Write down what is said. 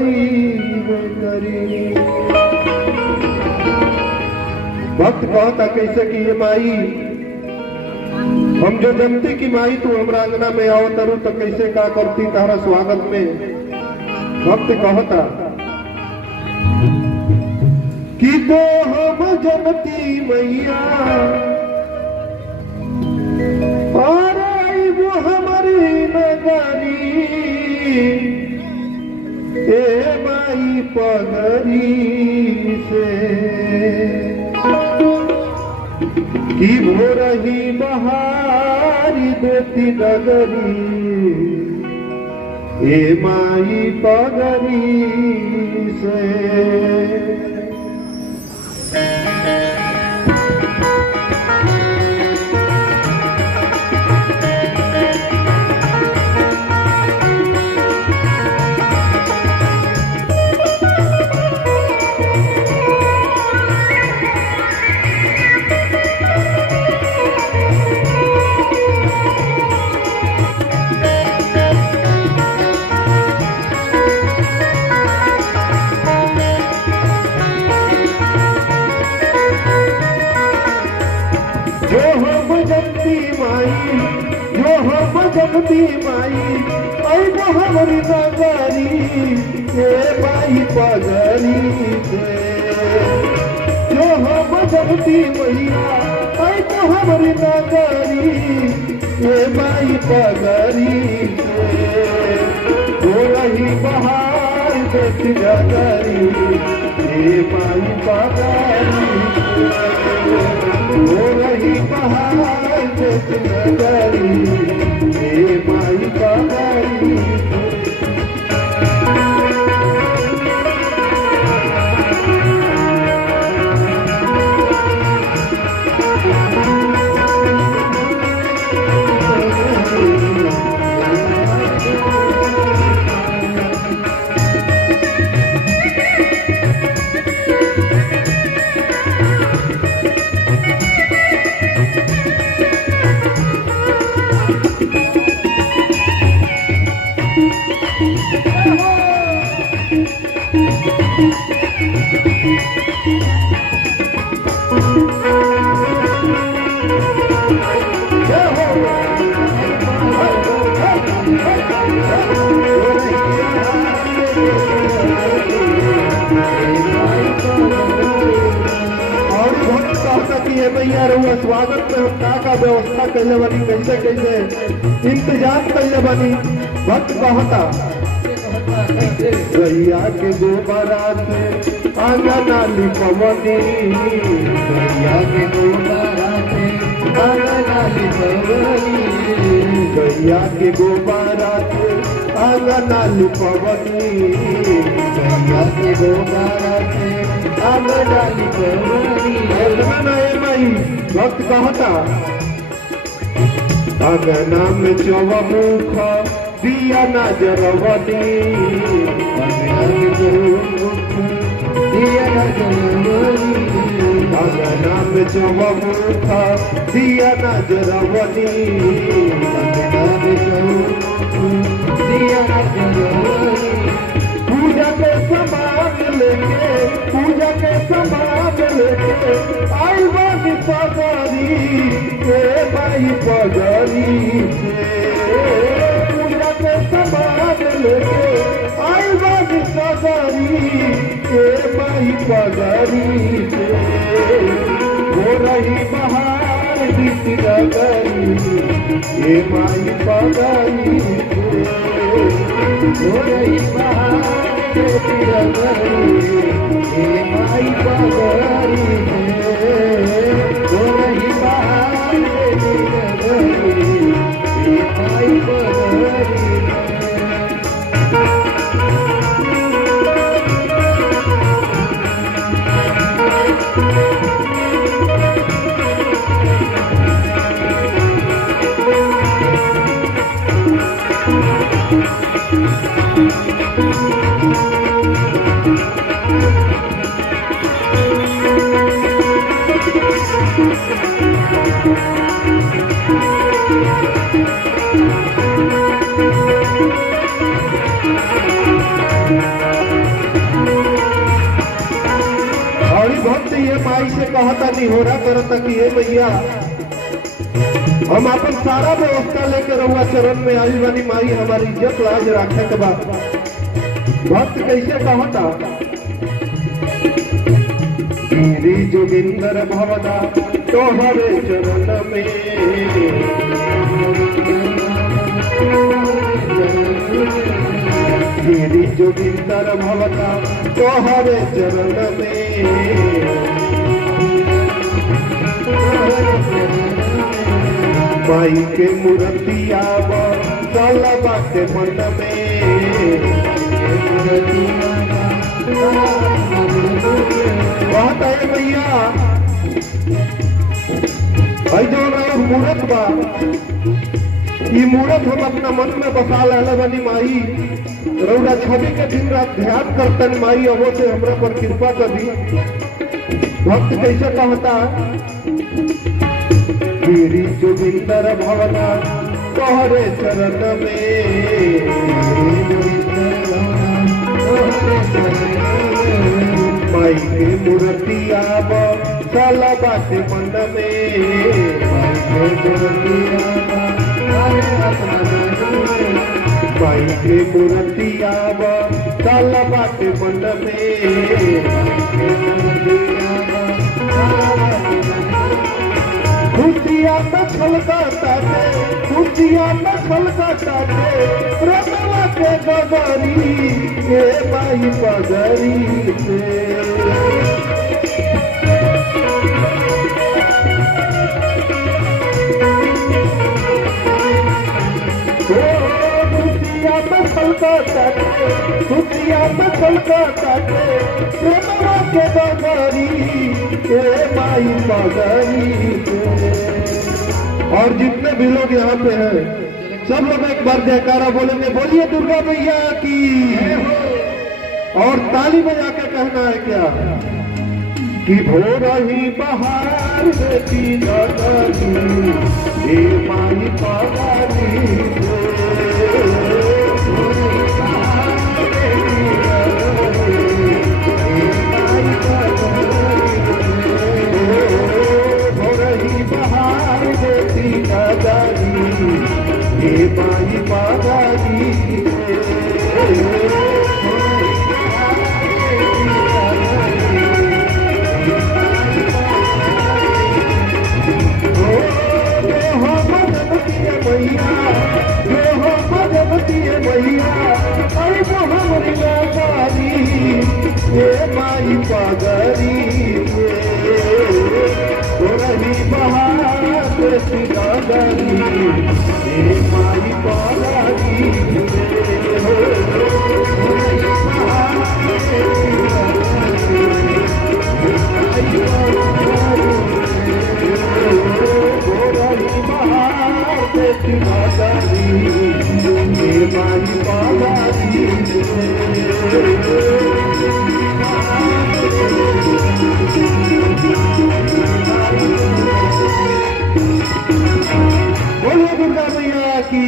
करी। भक्त कहता कैसे कि ये माई हम जो जनती की माई तू हमरा अंगना में आओ तरु तो कैसे का करती तारा स्वागत में। भक्त कहता कि दो हम जनती मैया और वो हमारी नगरी ए माई पगरी से कि वो रही बहारी देती नगरी ए माई पगरी से। जगती माई आई वो हमारी नगरी ए माई पगरी से। जो हम जगती मैया आई तो हमारी नगरी ए माई पगरी से। वो रही बहार देखी नगरी ए माई पगरी से। वो रही बहार देखी नगरी माई पगरी। भैया रहुआ स्वागत में हम का व्यवस्था कैले बनी कैसे कैसे इंतजाम कैले बनी। भक्त कहता गैया के गोबरा से आंगना लिपवनी गैया के गोबरा से आंगना लिपवनी गैया के गोबरा से आंगना लिपवनी गैया के गोबरा से आंगना लिपवनी। भक्त कहता अंगना में चौमुख दिया नजरवनी अंगना में चौमुख दिया नजरवनी अंगना में चौमुख दिया नजरवनी अंगना में चौमुख दिया नजरवनी। पूजा के सामान लेके पूजा के सामान लेके आई बानी पगरी ए माई पगरी से। पूजा के सामान लेके आई बानी पगरी ए माई पगरी से। हो रही बहार बीती नगरी ए माई पगरी से। हो रही बहार बीती नगरी ए माई पगरी से। हो रही बहार बीती नगरी ए माई पगरी से। भक्त ये माई से कहता नहीं हो रहा करता कि ये भैया हम अपन सारा व्यवस्था लेके रहुआ चरण में आई बनी माई हमारी इज्जत लाज रखे के बाद भक्त कैसे कहता गिरी जोगिंदर भवना तोहरे चरण में गिरी जोगिंदर भवना तोहरे चरण में माई के मूर्तिया चल बाटे मन में कहता है भैया भाई जो मूर्त बा ये मूर्त हम अपना मन में बसा लाला बनी माई रौरा छवि के दिन रात ध्यान करतन माई अवो से हमरा पर कृपा करी भक्त कैसे कहता गिरी जोगिंदर भवना तोहरे चरण में माई के मूर्तिया चल बाटे मन में माई के मूर्तिया चल बाटे मन खुशियाँ में छलकाता है खुशियाँ में छलकाता है प्रभुआ के गगरी ये माई पगरी से खुशियाँ में छलकाता है प्रभुआ के गगरी ये माई पगरी से। और जितने भी लोग यहाँ पे हैं सब लोग एक बार जयकारा बोलेंगे बोलिए दुर्गा मैया की और ताली बजा के कहना है क्या कि भोर ही बहार बेटी दादाजी हे माई पावाली ये माई पावाली ये माई पगरी रही बहार सिगरी ये माई पगरी रही बहार सिगरी ये माई पगरी बोलो दुर्गा मैया की।